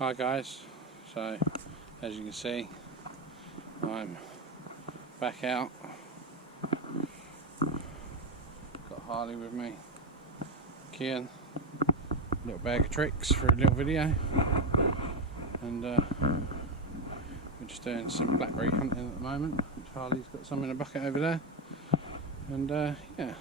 Hi guys, so as you can see I'm back out, got Harley with me, Kian, little bag of tricks for a little video, and we're just doing some blackberry hunting at the moment. Harley's got some in a bucket over there, and yeah.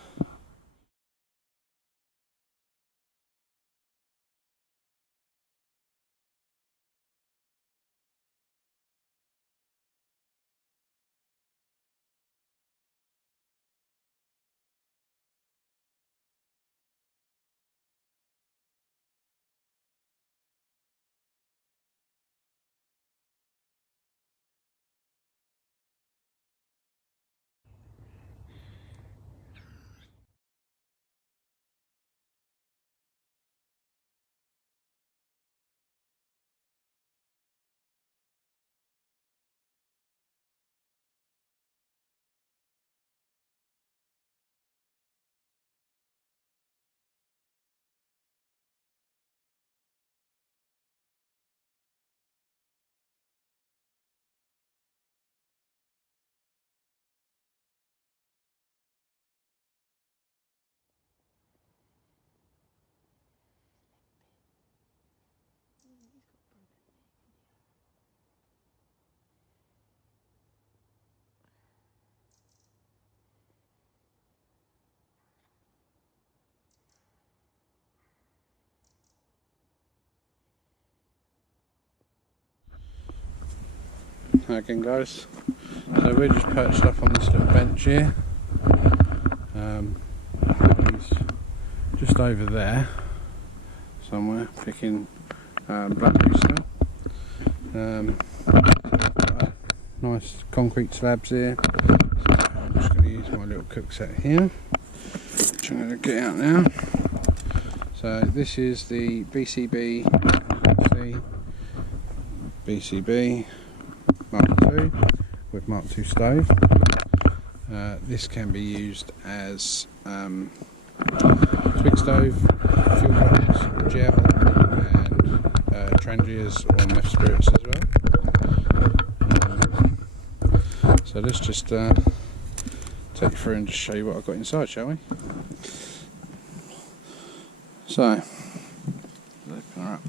Again guys, so we're just perched up on this little bench here. Harley's just over there somewhere picking blackberries still. Nice concrete slabs here, so I'm just going to use my little cook set here, which I'm going to get out now. So this is the Bcb, Bcb Mark II with Mark II stove. This can be used as Twig Stove, fuel blocks, gel, and trangias or meth spirits as well. So let's just take you through and just show you what I've got inside, shall we? So, open her up.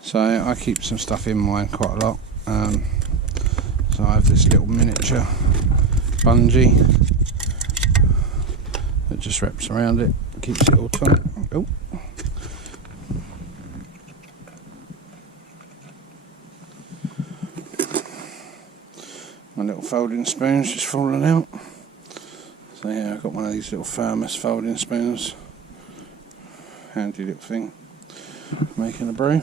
So I keep some stuff in mine quite a lot. So I have this little miniature bungee that just wraps around it, keeps it all tight. Oh. My little folding spoon's just fallen out. So yeah, I've got one of these little Thermos folding spoons. Handy little thing for making a brew.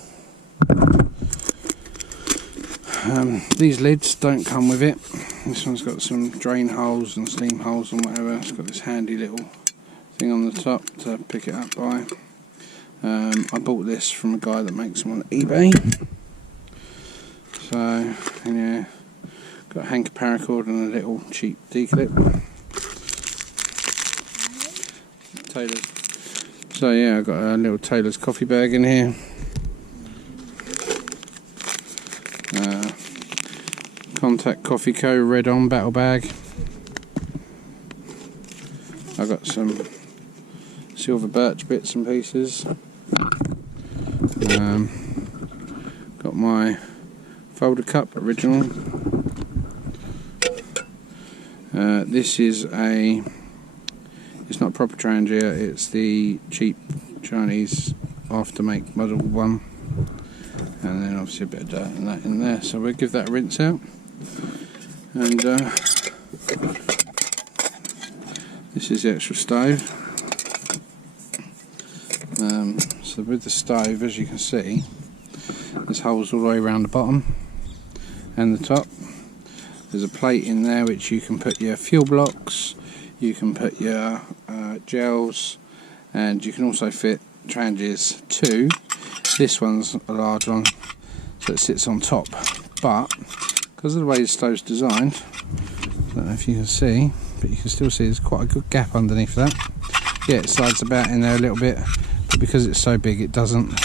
These lids don't come with it. This one's got some drain holes and steam holes and whatever. It's got this handy little thing on the top to pick it up by. I bought this from a guy that makes them on eBay. So, yeah, got a hanky paracord and a little cheap D-clip. Taylor's. So yeah, I've got a little Taylor's coffee bag in here. Contact Coffee Co. Red On battle bag. I've got some silver birch bits and pieces. Got my folder cup original. This is it's not proper Trangia, it's the cheap Chinese aftermake muddled one. And then obviously a bit of dirt and that in there, so we'll give that a rinse out. And this is the actual stove. So with the stove, as you can see, there's holes all the way around the bottom and the top. There's a plate in there which you can put your fuel blocks, you can put your gels, and you can also fit trangias too. This one's a large one, so it sits on top, but because of the way the stove's designed, I don't know if you can see, but you can still see there's quite a good gap underneath that. Yeah, it slides about in there a little bit, but because it's so big it doesn't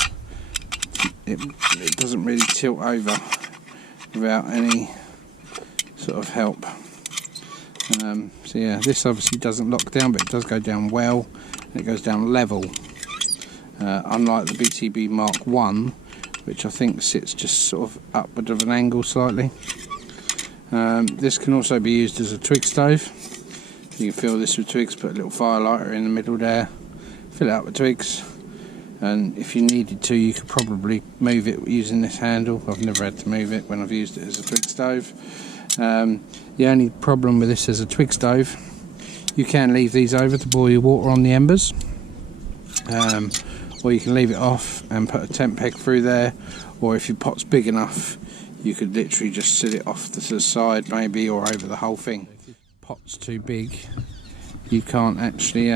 it doesn't really tilt over without any sort of help. So yeah, this obviously doesn't lock down, but it does go down well, and it goes down level, unlike the BCB Mark 1, which I think sits just sort of upward of an angle slightly. This can also be used as a twig stove. You can fill this with twigs, put a little fire lighter in the middle there, fill it up with twigs, and if you needed to, you could probably move it using this handle. I've never had to move it when I've used it as a twig stove. The only problem with this as a twig stove, you can leave these over to boil your water on the embers, or you can leave it off and put a tent peg through there, or if your pot's big enough, you could literally just sit it off to the side maybe, or over the whole thing. If your pot's too big, you can't actually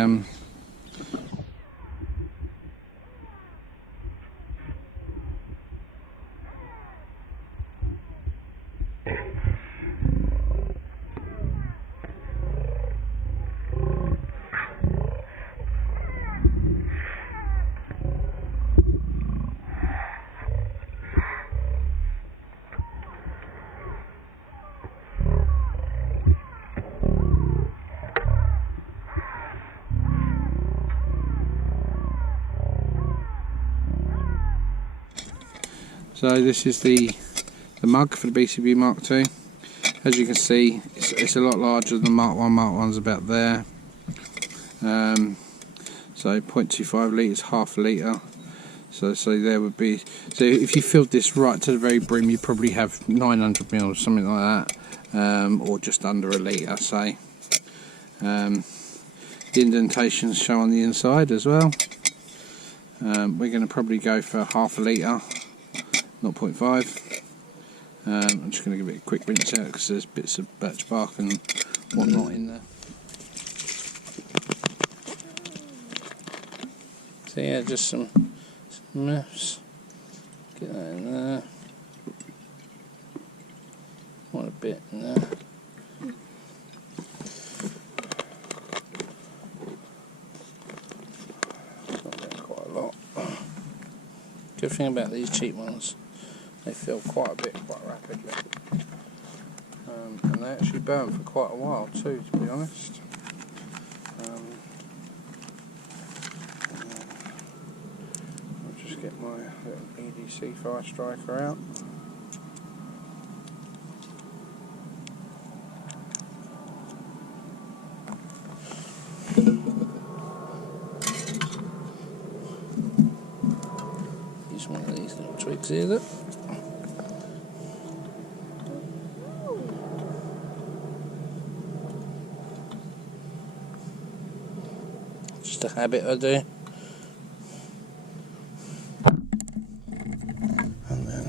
So this is the mug for the BCB Mark II. As you can see, it's a lot larger than the Mark 1. Mark 1's about there. So 0.25 litres, half a litre. So there would be, so if you filled this right to the very brim, you'd probably have 900 ml, something like that, or just under a litre, say. The indentations show on the inside as well. We're going to probably go for half a litre. 0.5. I'm just going to give it a quick rinse out because there's bits of birch bark and whatnot in there. So yeah, just some mouse. Get that in there. Want a bit in there. Got there quite a lot. Good thing about these cheap ones, they fill quite a bit quite rapidly, and they actually burn for quite a while too, to be honest. I'll just get my little EDC fire striker out. Use one of these little twigs here, look. Just a habit I do. And then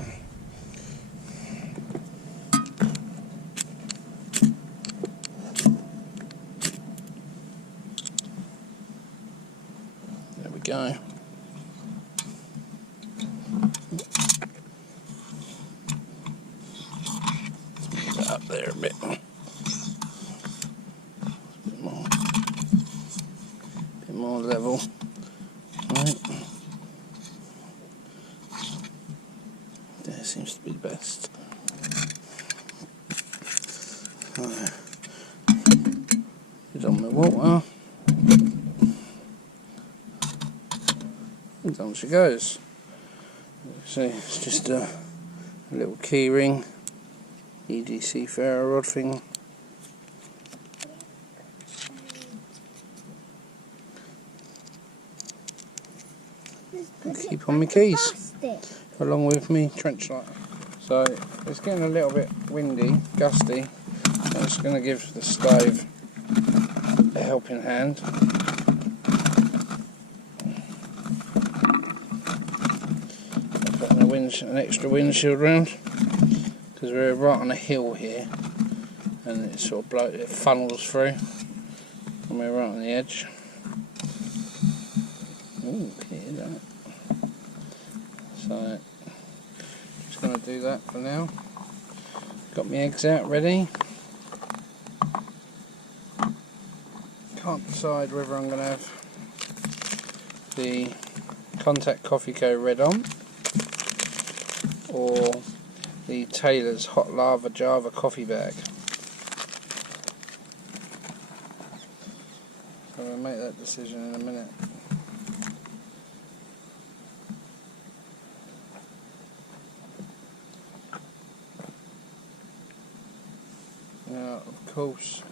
there we go. Move that up there a bit. More level, right? There seems to be the best. Right. Put on my water. And down she goes. See, it's just a little key ring, EDC ferro rod thing. Keep on my keys, along with me trench lighter. So it's getting a little bit windy, gusty. I'm just going to give the stove a helping hand. I'm putting an extra windshield round because we're right on a hill here, and it sort of it funnels through, and we're right on the edge. Ooh, can you hear that? So, just going to do that for now. Got my eggs out ready. Can't decide whether I'm going to have the Contact Coffee Co. red on, or the Taylor's Hot Lava Java coffee bag. So we'll make that decision in a minute. Now, of course,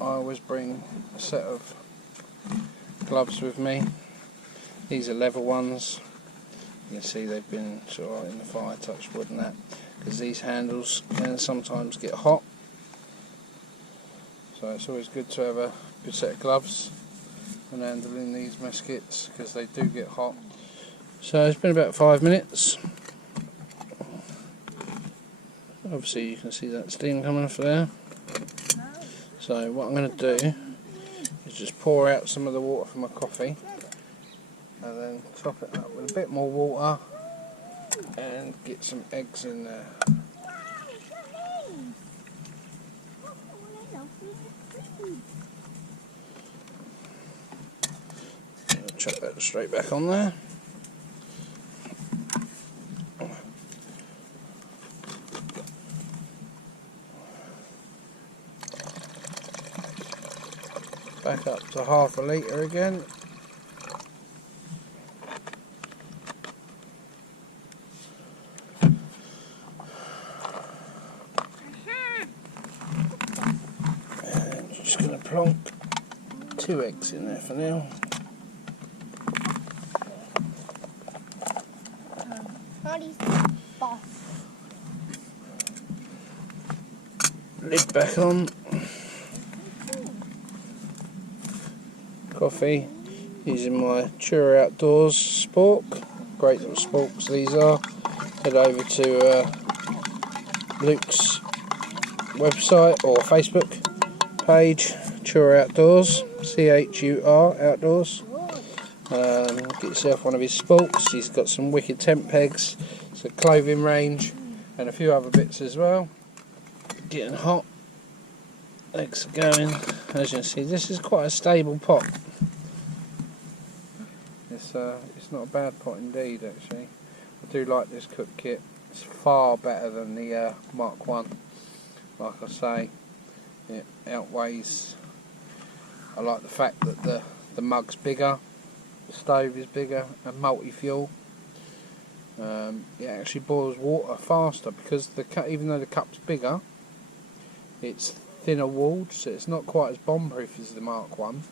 I always bring a set of gloves with me. These are leather ones. You can see they've been sort of in the fire, touch wood and that, because these handles can sometimes get hot. So it's always good to have a good set of gloves when handling these meskits, because they do get hot. So it's been about 5 minutes. Obviously you can see that steam coming off there. So what I'm going to do is just pour out some of the water from my coffee and then top it up with a bit more water and get some eggs in there. I'll chuck that straight back on there. Back up to ½ litre again. And just going to plonk 2 eggs in there for now. Lid back on. Coffee using my Jjoutdoors spork. Great little sporks these are. Head over to Luke's website or Facebook page, Jjoutdoors, CHUR Outdoors. Get yourself one of his sporks. He's got some wicked tent pegs, some clothing range and a few other bits as well. Getting hot. Eggs are going. As you can see, this is quite a stable pot. It's not a bad pot indeed, actually. I do like this cook kit. It's far better than the Mark 1. Like I say, it outweighs. I like the fact that the mug's bigger, the stove is bigger, and multi-fuel. It actually boils water faster because even though the cup's bigger, it's thinner walled, so it's not quite as bomb-proof as the Mark 1.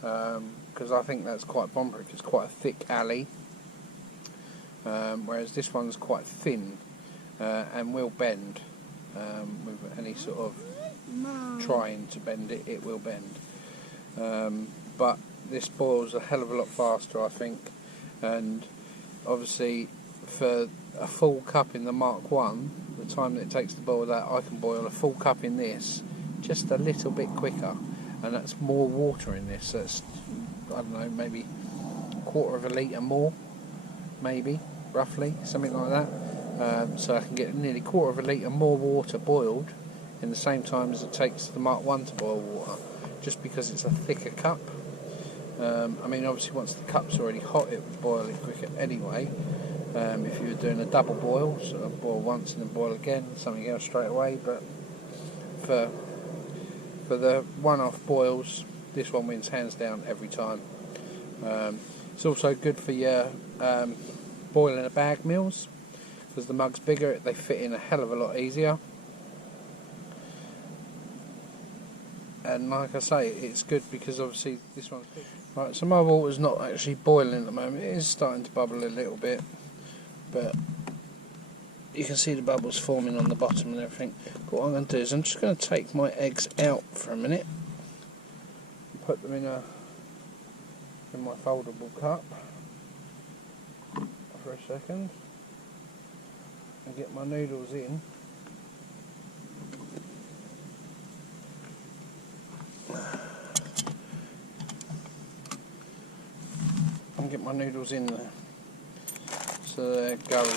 Because I think that's quite bomb-proof. It's quite a thick alley, whereas this one's quite thin and will bend with any sort of trying to bend it. It will bend, but this boils a hell of a lot faster, I think. And obviously, for a full cup in the Mark 1, the time that it takes to boil that, I can boil a full cup in this just a little bit quicker, and that's more water in this. That's, I don't know, maybe ¼ litre more, maybe, roughly, something like that. So I can get nearly ¼ litre more water boiled in the same time as it takes the Mark 1 to boil water, just because it's a thicker cup. I mean, obviously once the cup's already hot, it would boil it quicker anyway. If you were doing a double boil, so boil once and then boil again, something else straight away. But for the one-off boils, this one wins hands down every time. It's also good for your boiling a bag meals, because the mug's bigger, they fit in a hell of a lot easier. And like I say, it's good because obviously this one's big. Right, so my water's not actually boiling at the moment. It is starting to bubble a little bit, but you can see the bubbles forming on the bottom and everything. But what I'm going to do is I'm just going to take my eggs out for a minute and put them in my foldable cup for a second and get my noodles in. And get my noodles in there, so they're going,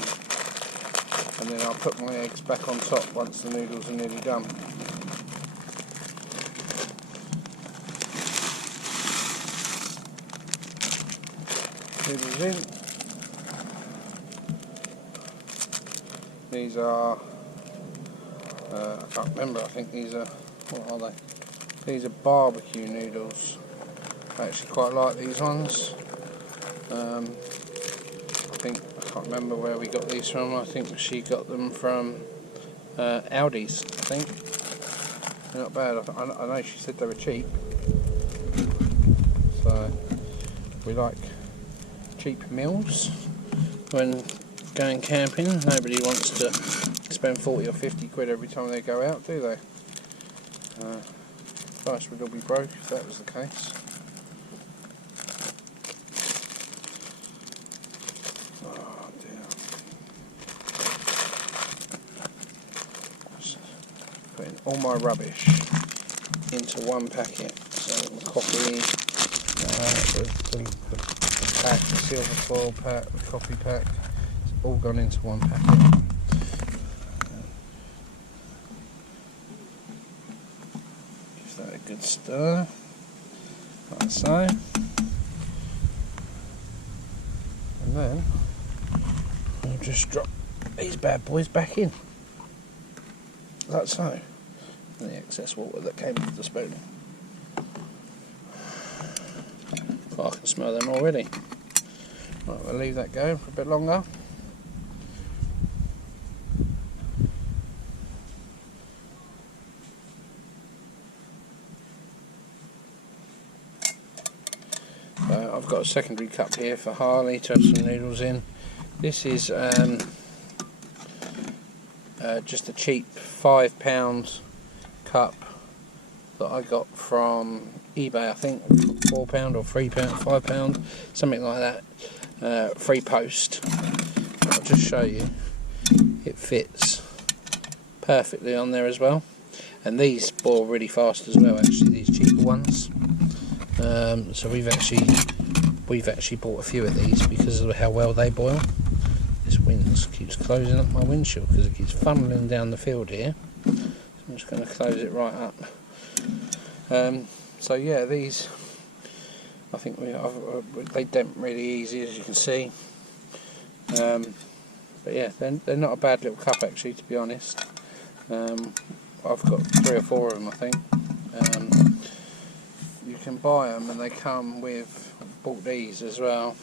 and then I'll put my eggs back on top once the noodles are nearly done. Noodles in, These are, I can't remember, I think these are, what are they? These are barbecue noodles. I actually quite like these ones. I can't remember where we got these from. I think she got them from Aldi's, I think. They're not bad. I know she said they were cheap. So, we like cheap meals when going camping. Nobody wants to spend 40 or 50 quid every time they go out, do they? Price would all be broke if that was the case. Oh dear. Just putting all my rubbish into one packet. So the coffee, the pack, the silver foil pack, the coffee pack, it's all gone into one packet. Give that a good stir, like so. And then I'll just drop these bad boys back in, like so. And the excess water that came with the spoon. Oh, I can smell them already. Right, we'll leave that going for a bit longer. So I've got a secondary cup here for Harley to have some noodles in. This is just a cheap £5 cup that I got from eBay, I think, £4 or £3, £5, something like that. Free post. I'll just show you. It fits perfectly on there as well. And these boil really fast as well, actually, these cheaper ones. So we've actually bought a few of these because of how well they boil. This wind keeps closing up my windshield because it keeps funneling down the field here. So I'm just going to close it right up. So yeah, these, I think they damp really easy, as you can see. But yeah, they're not a bad little cup actually, to be honest. I've got 3 or 4 of them, I think. You can buy them, and they come with, bought these as well.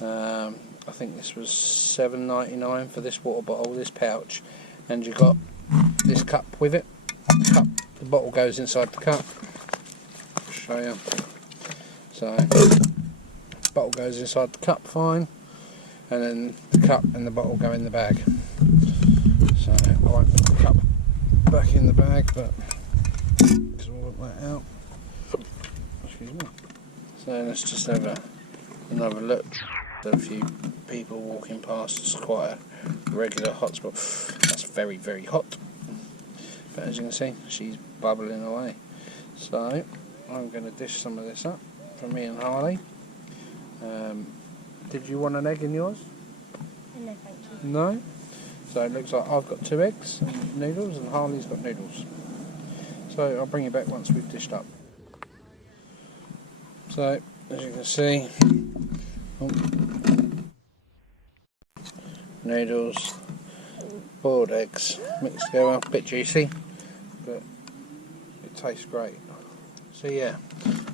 I think this was $7.99 for this water bottle, this pouch, and you got this cup with it. The bottle goes inside the cup. I'll show you. So, bottle goes inside the cup fine, and then the cup and the bottle go in the bag. So I won't put the cup back in the bag, but because we'll want that out. Excuse me. So let's just have another look. There's a few people walking past. It's quite a regular hotspot. That's very, very hot. But as you can see, she's bubbling away. So I'm going to dish some of this up for me and Harley. Did you want an egg in yours? No, thank you. No? So it looks like I've got 2 eggs and noodles, and Harley's got noodles. So I'll bring you back once we've dished up. So as you can see, noodles, boiled eggs mixed together, a bit juicy, but it tastes great. So yeah,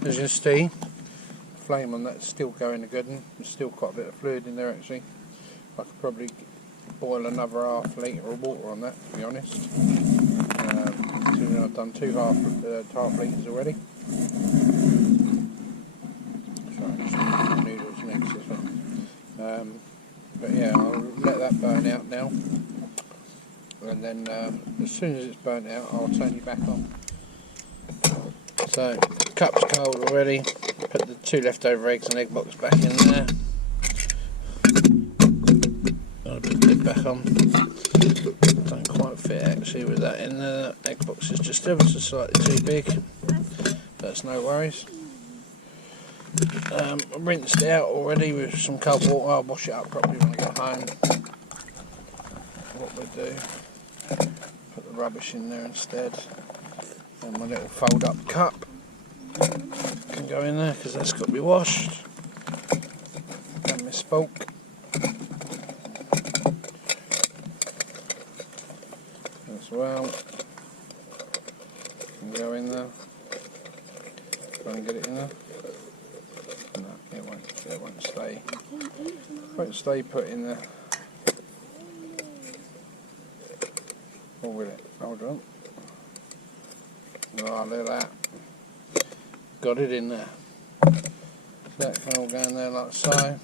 as you can see, the flame on that's still going a good one. There's still quite a bit of fluid in there actually. I could probably boil another ½ litre of water on that, to be honest. I've done 2 half litres already. Sorry, noodles next as well. But yeah, I'll let that burn out now, and then as soon as it's burnt out, I'll turn you back on. So, cup's cold already. Put the 2 leftover eggs and egg box back in there. I'll put the lid back on. Don't quite fit actually with that in there. The egg box is just ever so slightly too big. That's no worries. I rinsed it out already with some cold water. I'll wash it up properly when I get home. What we do, put the rubbish in there instead, and my little fold up cup can go in there because that's got to be washed. And my spoke. as well. Can go in there. Try and get it in there. No, it won't stay. Won't stay put in there. Or will it? Hold on. Oh, look at that. Got it in there. So that can all go in there like so.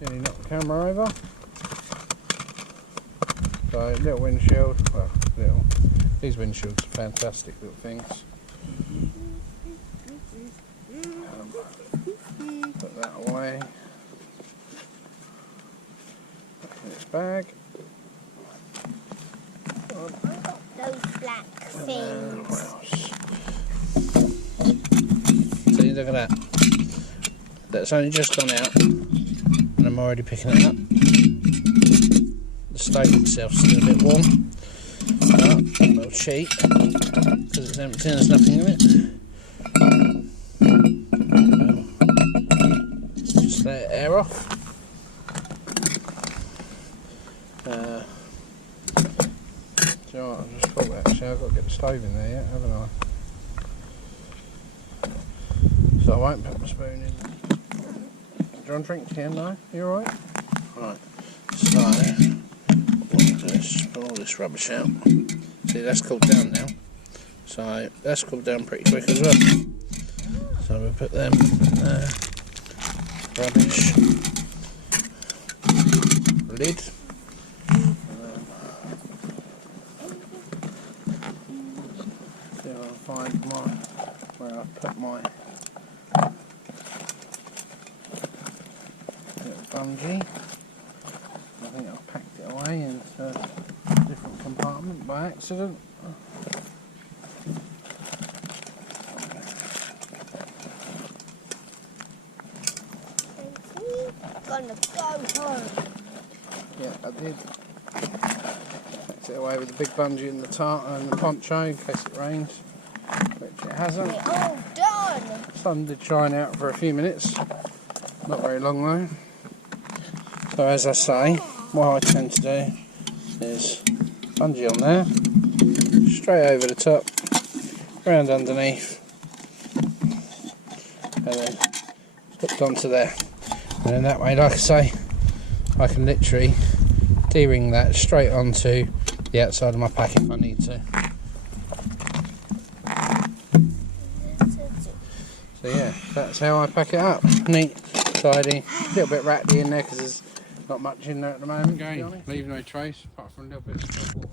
Nearly knocked the camera over. So little windshield. Well, little. These windshields are fantastic little things. Put that away. Back in its bag. Those black things. See, look at that. That's only just gone out, and I'm already picking it up. The stove itself's still a bit warm, but we'll cheat because it's empty and there's nothing in it. Just let it air off. Do you know what, I just thought actually I've got to get the stove in there yet, haven't I? So I won't put my spoon in. Do you want a drink here? No? You alright? Right. So, what we'll do is put all this rubbish out. See, that's cooled down now. So, that's cooled down pretty quick as well. So we'll put them there. Rubbish. Lid. See if I can find where I put my little bungee. I think I've packed it away into a different compartment by accident. Gonna go home. Yeah, I did. Packed it away with the big bungee and the tartan and the poncho in case it rains, which it hasn't. We're all done. Sun did shine out for a few minutes, not very long though. So as I say, what I tend to do is bungee on there, straight over the top, round underneath, and then hooked onto there. And then that way, like I say, I can literally D-ring that straight onto the outside of my pack if I need to. So yeah, that's how I pack it up. Neat, tidy, a little bit ratty in there because there's not much in there at the moment. Okay, leave no trace apart from a little bit of water.